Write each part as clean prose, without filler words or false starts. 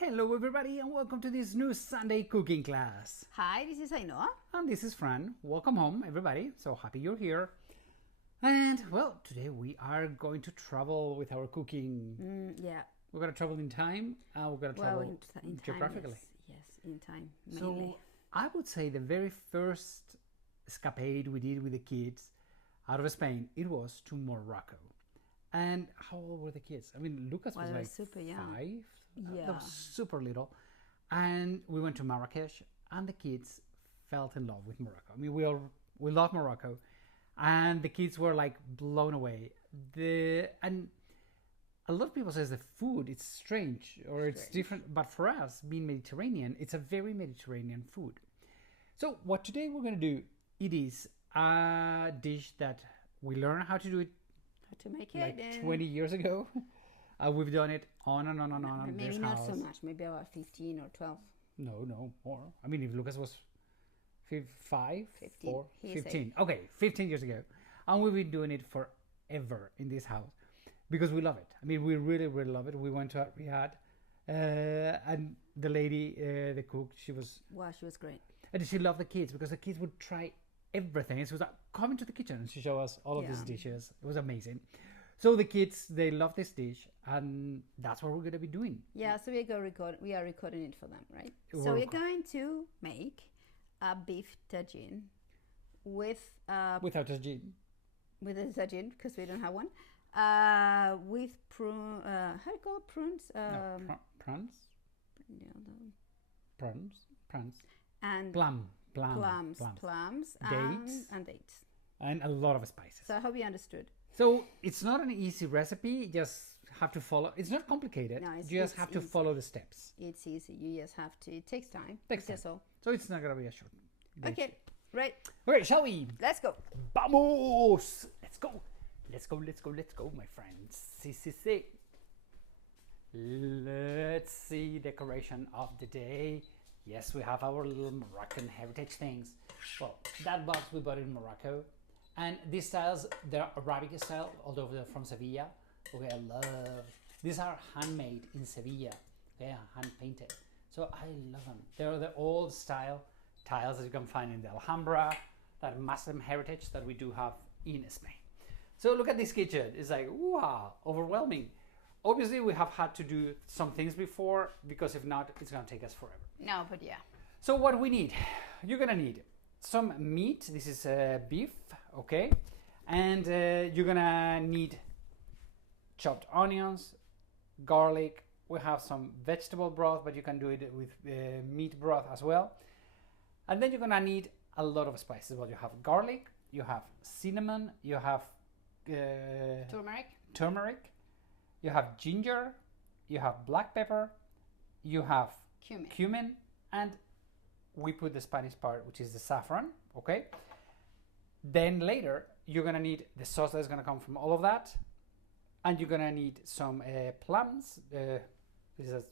Hello everybody and welcome to this new Sunday cooking class. Hi, this is Ainhoa. And this is Fran. Welcome home everybody. So happy you're here. And well, today we are going to travel with our cooking. Yeah. We're going to travel in time and we're going to travel in geographically. Time, yes, in time. So Mainly. I would say the very first escapade we did with the kids out of Spain, it was to Morocco. And how old were the kids? I mean, Lucas was like super young. 5. Yeah. That was super little. And we went to Marrakech and the kids fell in love with Morocco. I mean, we love Morocco. And the kids were like blown away. And a lot of people says the food, it's strange or it's different. But for us, being Mediterranean, it's a very Mediterranean food. So what today we're going to do, it is a dish that we learned how to do it How to make like it 20 years ago. We've done it on and on and on. Maybe not so much. Maybe about 15 or 12. No, more. I mean, if Lucas was 15. 15. Okay, 15 years ago. And we've been doing it forever in this house because we love it. I mean, we really, really love it. We went to Riad and the lady, the cook, she was great. And she loved the kids because the kids would try everything. It was like, come into the kitchen and she showed us all of these dishes. It was amazing. So the kids, they love this dish and that's what we're going to be doing. Yeah, so we are recording it for them, right? So we're going to make a beef tajine without tajine. With a tajine because we don't have one. With how do you call it? Prunes? Prawns? Prawns. And plums, dates. and dates. And a lot of spices. So I hope you understood. So it's not an easy recipe. You just have to follow. It's not complicated. No, you just have to follow the steps. It's easy. You just have to. It takes time. So it's not going to be a short. Okay, right. Okay, shall we? Let's go. Vamos! Let's go, my friends. Sí. Let's see decoration of the day. Yes, we have our little Moroccan heritage things. Well, that box we bought in Morocco. And these styles, they're Arabic style, although they're from Sevilla. Okay, I love. These are handmade in Sevilla. Okay, hand painted. So I love them. They're the old style tiles that you can find in the Alhambra, that Muslim heritage that we do have in Spain. So look at this kitchen. It's like, wow, overwhelming. Obviously, we have had to do some things before because if not, it's going to take us forever. No, but yeah. So what we need, you're going to need some meat. This is beef, okay? And you're going to need chopped onions, garlic. We have some vegetable broth, but you can do it with meat broth as well. And then you're going to need a lot of spices. Well, you have garlic, you have cinnamon, you have turmeric, you have ginger, you have black pepper, you have cumin, and we put the Spanish part, which is the saffron, okay? Then later, you're gonna need the sauce that's gonna come from all of that, and you're gonna need some plums, this is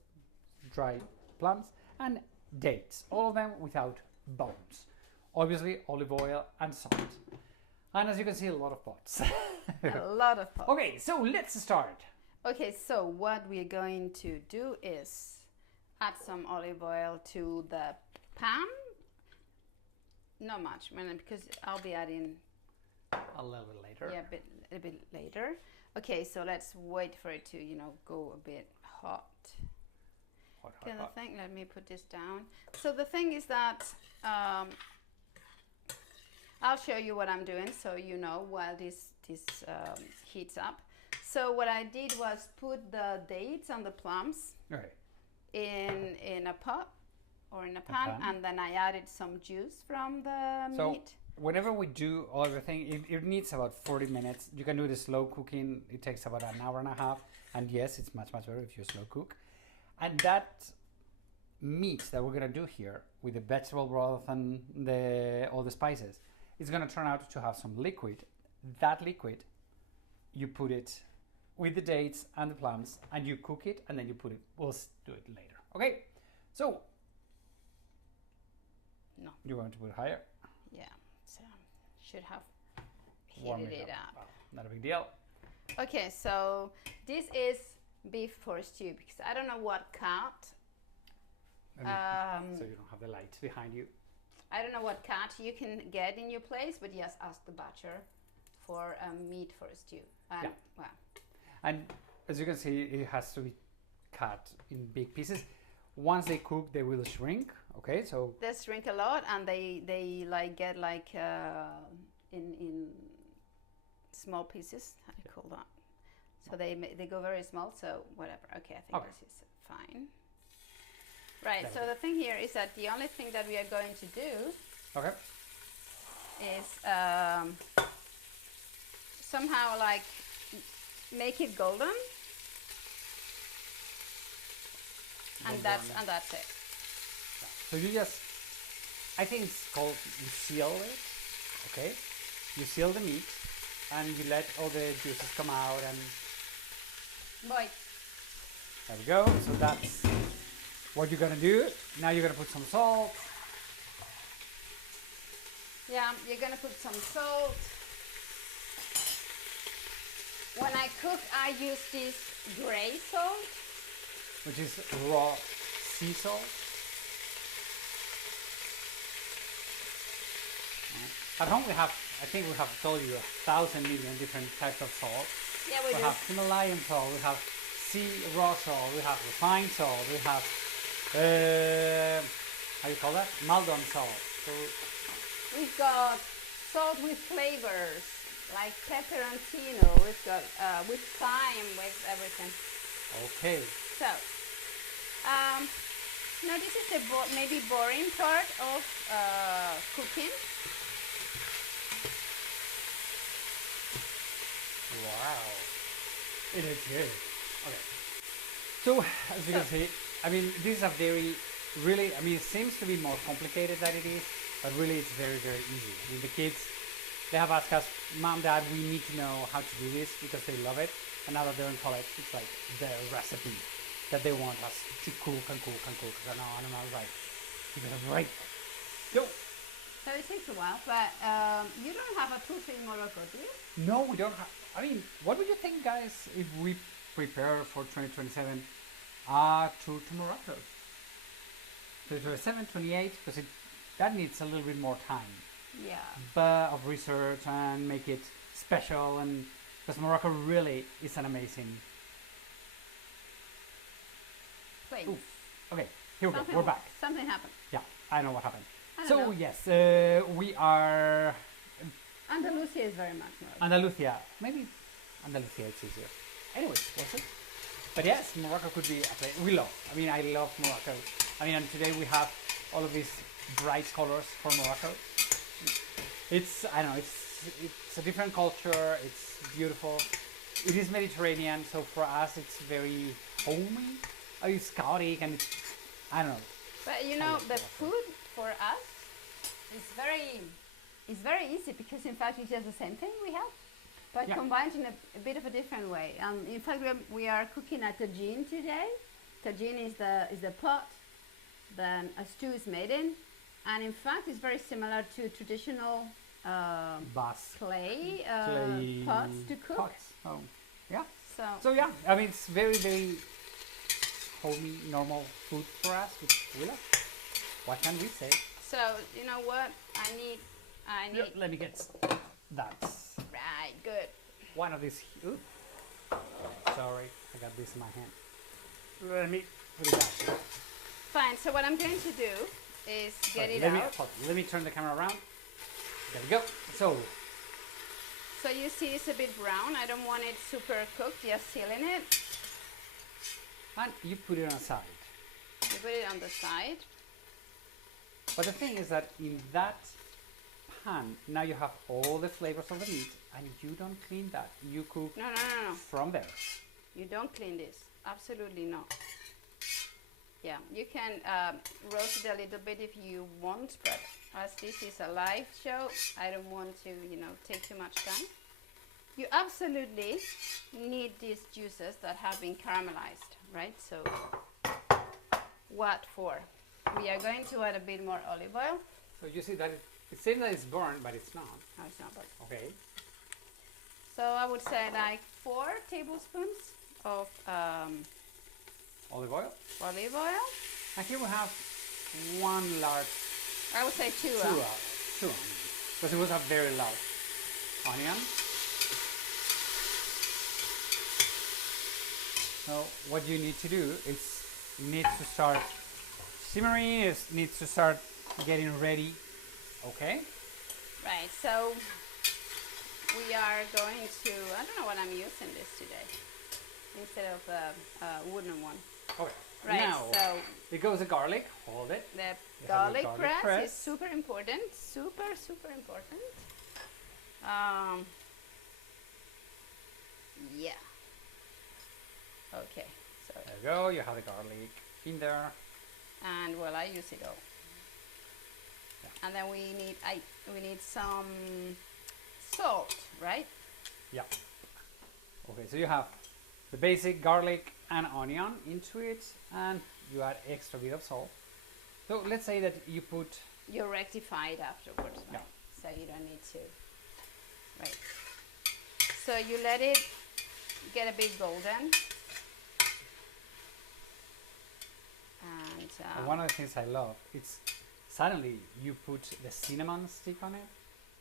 dried plums, and dates, all of them without bones. Obviously, olive oil and salt. And as you can see, a lot of pots. A lot of pots. Okay, so let's start. Okay, so what we're going to do is add some olive oil to the pan. Not much, because I'll be adding a little bit later. Yeah, a bit later. Okay, so let's wait for it to, go a bit hot. Okay, the thing. Let me put this down. So the thing is that I'll show you what I'm doing, so you know while this heats up. So what I did was put the dates and the plums in a pot or in a pan, and then I added some juice from the meat. Whenever we do everything, it needs about 40 minutes. You can do the slow cooking. It takes about an hour and a half. And yes, it's much better if you slow cook. And that meat that we're going to do here with the vegetable broth and all the spices is going to turn out to have some liquid. That liquid, you put it with the dates and the plums and you cook it and then you put it. We'll do it later. Okay? So, no. You want to put it higher? Yeah. So, should have heated it up. Well, not a big deal. Okay, so this is beef for stew because I don't know what cut So you don't have the lights behind you. I don't know what cut you can get in your place, but yes, ask the butcher for meat for a stew. And, well. And as you can see, it has to be cut in big pieces. Once they cook, they will shrink. Okay, so they shrink a lot, and they like get like in small pieces. How do you call that? So they go very small. So whatever. Okay, I think this is fine. Right. So the thing here is that the only thing that we are going to do is somehow like make it golden, and that's it. So you just, I think it's called, you seal it, okay? You seal the meat, and you let all the juices come out, and boy, there we go. So that's what you're gonna do. Now you're gonna put some salt. Yeah, you're gonna put some salt. When I cook, I use this gray salt, which is raw sea salt. At home we have, I think we have told you 1,000 million different types of salt. Yeah, we do. have Himalayan salt, we have sea raw salt, we have refined salt, we have, how do you call that? Maldon salt. So we've got salt with flavors, like pepperoncino, we've got with thyme, with everything. Okay. So, now this is the maybe boring part of cooking. Wow, it is good. Okay, so as you can see, I mean, this is a very, really, I mean, it seems to be more complicated than it is, but really it's very, very easy. I mean, the kids, they have asked us, Mom, Dad, we need to know how to do this because they love it. And now that they're in college, it's like the recipe that they want us to cook and cook and cook. And I was like, give it a break. Go. So it takes a while, but you don't have a proof in Morocco, do you? No, we don't have. I mean, what would you think, guys, if we prepare for 2027 to Morocco? 2027, 28, because that needs a little bit more time. Yeah. But of research and make it special, and because Morocco really is an amazing place. Ooh. Okay, here we go. We're back. Something happened. Yeah, I know what happened. So know. Yes, we are. Andalusia is very much Morocco. Andalusia, maybe Andalusia is easier. Anyways, was it? But yes, Morocco could be a place we love. I mean, I love Morocco. I mean, and today we have all of these bright colors for Morocco. It's, I don't know, it's a different culture. It's beautiful. It is Mediterranean, so for us it's very homey. It's chaotic, and it's, I don't know. But you know, the food for us is very easy because in fact it's just the same thing we have, but combined in a bit of a different way. In fact, we are cooking a tajine today. Tajine is the pot then a stew is made in, and in fact it's very similar to traditional clay pots to cook. Pots. Oh, yeah. So yeah, I mean, it's very, very homey, normal food for us, which we love. What can we say? So, you know what? I need... Yeah, let me get that. Right, good. One of these... Ooh. Sorry, I got this in my hand. Let me put it back. Fine, so what I'm going to do is get it out. Let me turn the camera around. There we go. So you see it's a bit brown. I don't want it super cooked, just sealing it. And you put it on the side. You put it on the side. But the thing is that in that pan, now you have all the flavors of the meat, and you don't clean that. You cook no. from there. You don't clean this. Absolutely not. Yeah, you can roast it a little bit if you want, but as this is a live show, I don't want to, take too much time. You absolutely need these juices that have been caramelized, right? So, what for? We are going to add a bit more olive oil. So you see that it seems that it's burned, but it's not. No, it's not burned. Okay. So I would say like 4 tablespoons of olive oil. Olive oil. And here we have 1 large. I would say 2. 2 onions. 2 onions. Because it was a very large onion. So what you need to do is needs to start simmering. It needs to start getting ready. Okay. Right. So we are going to. I don't know what I'm using this today instead of a wooden one. Okay. Right. Now So it goes the garlic. Hold it. the You have garlic your press is super important. Super important. Yeah. Okay. So There you go. You have the garlic in there. and well, I use it all. Yeah. And then we need some salt, right? Yeah. Okay. So you have the basic garlic and onion into it, and you add extra bit of salt. So let's say that you put. You rectify it afterwards, right? Yeah. So you don't need to. Right. So you let it get a bit golden. And One of the things I love, it's suddenly you put the cinnamon stick on it,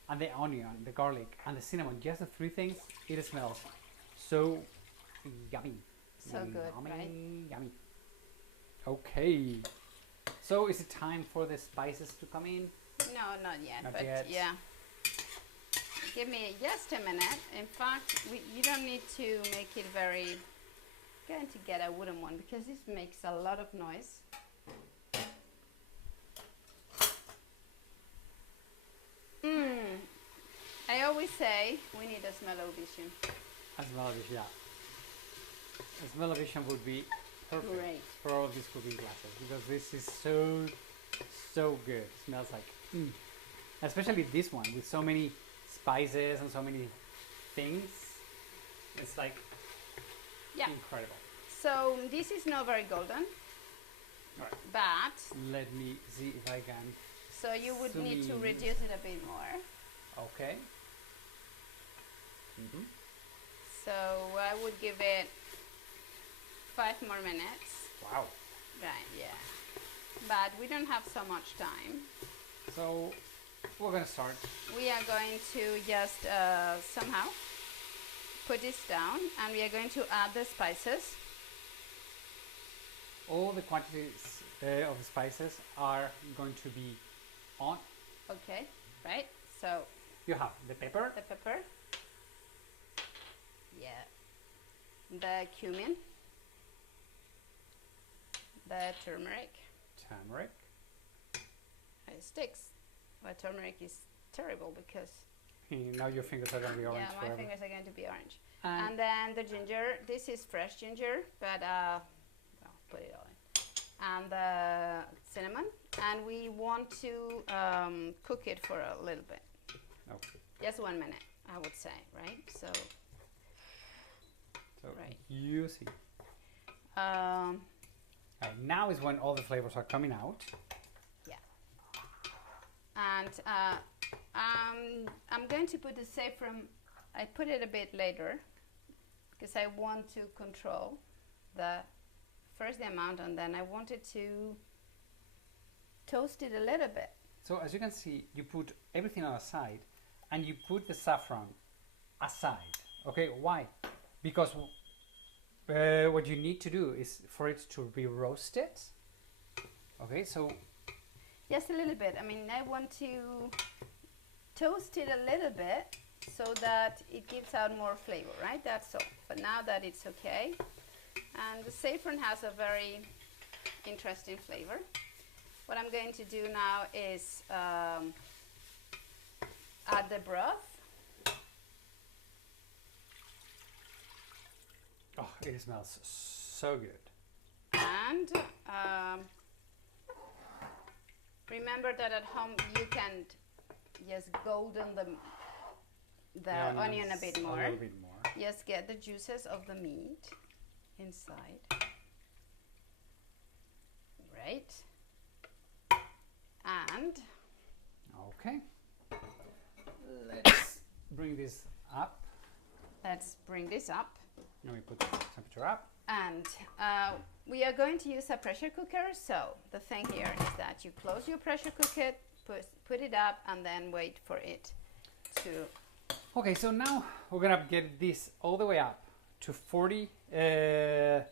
and the onion, the garlic, and the cinnamon. Just the 3 things. It smells so yummy. so good, Yummy, right? yummy. Okay. So is it time for the spices to come in? No, not yet. Not but yet. yeah. Give me just a minute. In fact, you don't need to make it very. I'm going to get a wooden one because this makes a lot of noise. I always say we need a smell-o-vision. A smell-o-vision, yeah. A smell-o-vision would be perfect Great. for all of these cooking classes because this is so good. It smells like, especially this one with so many spices and so many things. It's like incredible. So this is not very golden, All right. but Let me see if I can. so you would zoom need to in. reduce it a bit more. Okay. So I would give it 5 more minutes. Wow. Right, yeah. But we don't have so much time. So we're gonna start. We are going to just somehow put this down, and we are going to add the spices. All the quantities of the spices are going to be on. Okay, right? So You have the pepper, the pepper, yeah, the cumin, the turmeric. It sticks. Well, turmeric is terrible because Now your fingers are gonna be orange yeah, my forever. fingers are going to be orange. And And then the ginger. This is fresh ginger, but well, put it all in. And the cinnamon, and we want to cook it for a little bit. okay. Just 1 minute, I would say, right? So right. You see. um, Right, now is when all the flavors are coming out. yeah. And I'm going to put the saffron. I put it a bit later because I want to control the amount, and then I wanted to toast it a little bit. So as you can see, you put everything on a side, and you put the saffron aside. Okay, why? Because what you need to do is for it to be roasted. Okay, so Just a little bit. I mean, I want to toast it a little bit so that it gives out more flavor, right? That's all. But now that it's okay, and the saffron has a very interesting flavor. What I'm going to do now is add the broth. oh, it smells so good. And remember that at home you can just golden the onion a bit more. A little bit more. Just get the juices of the meat inside. Right. And Okay. Let's bring this up. let's bring this up. Let me put the temperature up. And we are going to use a pressure cooker. So the thing here is that you close your pressure cooker, put it up, and then wait for it to... Okay, so now we're gonna get this all the way up to 40 to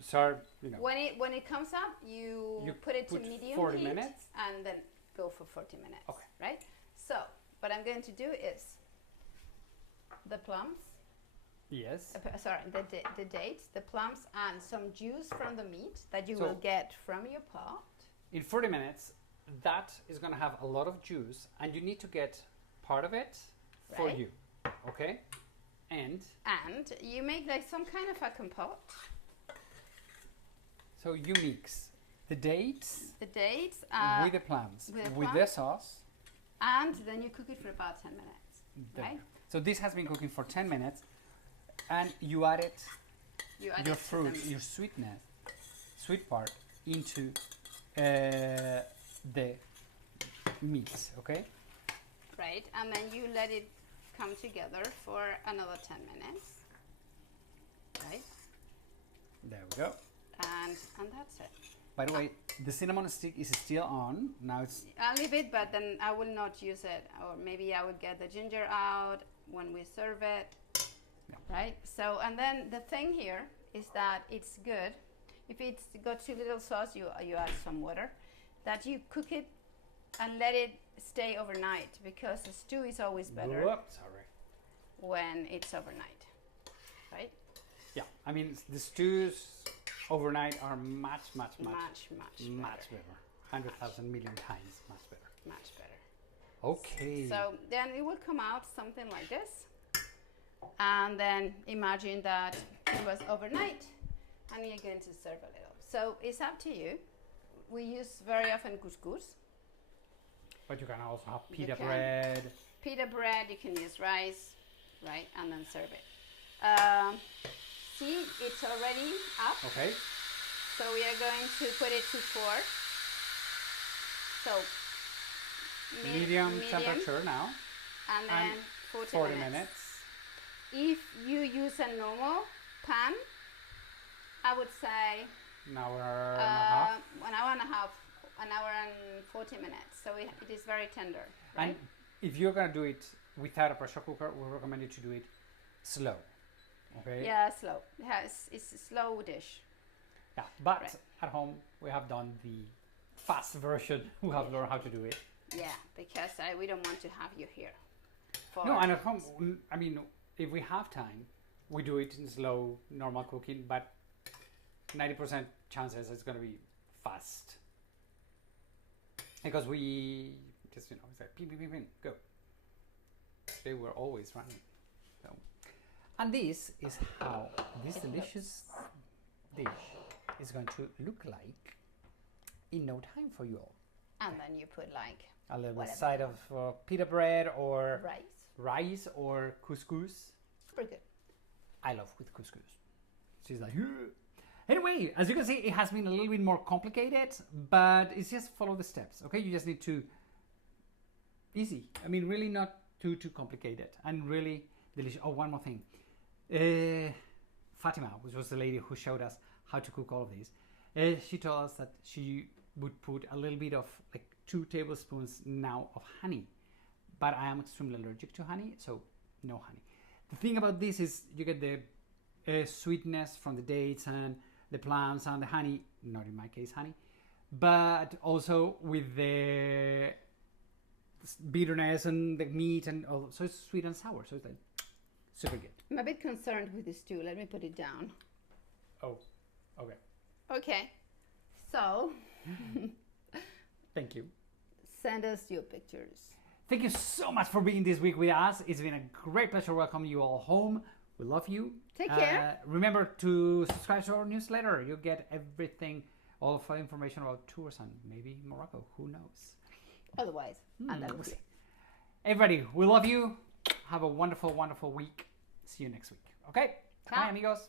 start, you know. When it comes up, you put it to medium 40 heat minutes. and then go for 40 minutes. Okay. Right? So what I'm going to do is the plums. Yes. The dates, the plums, and some juice from the meat that you will get from your pot. In 40 minutes, that is gonna have a lot of juice, and you need to get part of it for you, okay? And you make like some kind of a compote. So you mix the dates with the plums, with the sauce, and then you cook it for about 10 minutes. Right? So this has been cooking for 10 minutes, and you added your fruit, your sweet part into the meat, okay? Right, and then you let it come together for another 10 minutes. Right? There we go. And that's it. By the way, the cinnamon stick is still on. Now it's... A little bit, but then I will not use it. Or maybe I will get the ginger out when we serve it. Yeah. Right? So, and then the thing here is that it's good. If it's got too little sauce, you add some water. That you cook it and let it stay overnight, because the stew is always better when it's overnight. Right? Yeah. I mean, the stews overnight are much better. 100,000 million times much better. Much better. Okay. So then it will come out something like this. And then imagine that it was overnight and you're going to serve a little. So it's up to you. We use very often couscous. But you can also have pita bread. Pita bread, you can use rice, right? And then serve it. See, it's already up. Okay. So we are going to put it to 4. So medium temperature now. And then 40 minutes. If you use a normal pan, I would say an hour and a half. An hour and a half, an hour and 40 minutes. So it is very tender. Right? And if you're gonna do it without a pressure cooker, we recommend you to do it slow. Okay. Yeah, slow. Yeah, it's a slow dish. Yeah, but at home we have done the fast version. We have learned how to do it. Yeah, because we don't want to have you here. No, and at home, I mean, if we have time, we do it in slow, normal cooking, but 90% chances it's going to be fast. Because we just, it's like, ping, go. They were always running. So. And this is how this delicious dish is going to look like in no time for you all. And then you put like a little side of pita bread or rice or couscous. Very good. I love with couscous. She's like, "Ugh." Anyway, as you can see, it has been a little bit more complicated, but it's just follow the steps, okay? You just need to, easy. I mean, really not too complicated and really delicious. Oh, one more thing. Fatima, which was the lady who showed us how to cook all of these, she told us that she would put a little bit of like 2 tablespoons now of honey, but I am extremely allergic to honey, so no honey. The thing about this is you get the sweetness from the dates and the plums and the honey, not in my case honey, but also with the bitterness and the meat and all, so it's sweet and sour, so it's like super good. I'm a bit concerned with this stew. Let me put it down. Oh, okay. Okay, so thank you. Send us your pictures. Thank you so much for being this week with us. It's been a great pleasure welcoming you all home. We love you. Take care. Remember to subscribe to our newsletter. You get everything, all of the information about tours and maybe Morocco. Who knows? Otherwise, Andalusia. Everybody, we love you. Have a wonderful, wonderful week. See you next week. Okay? Bye, amigos.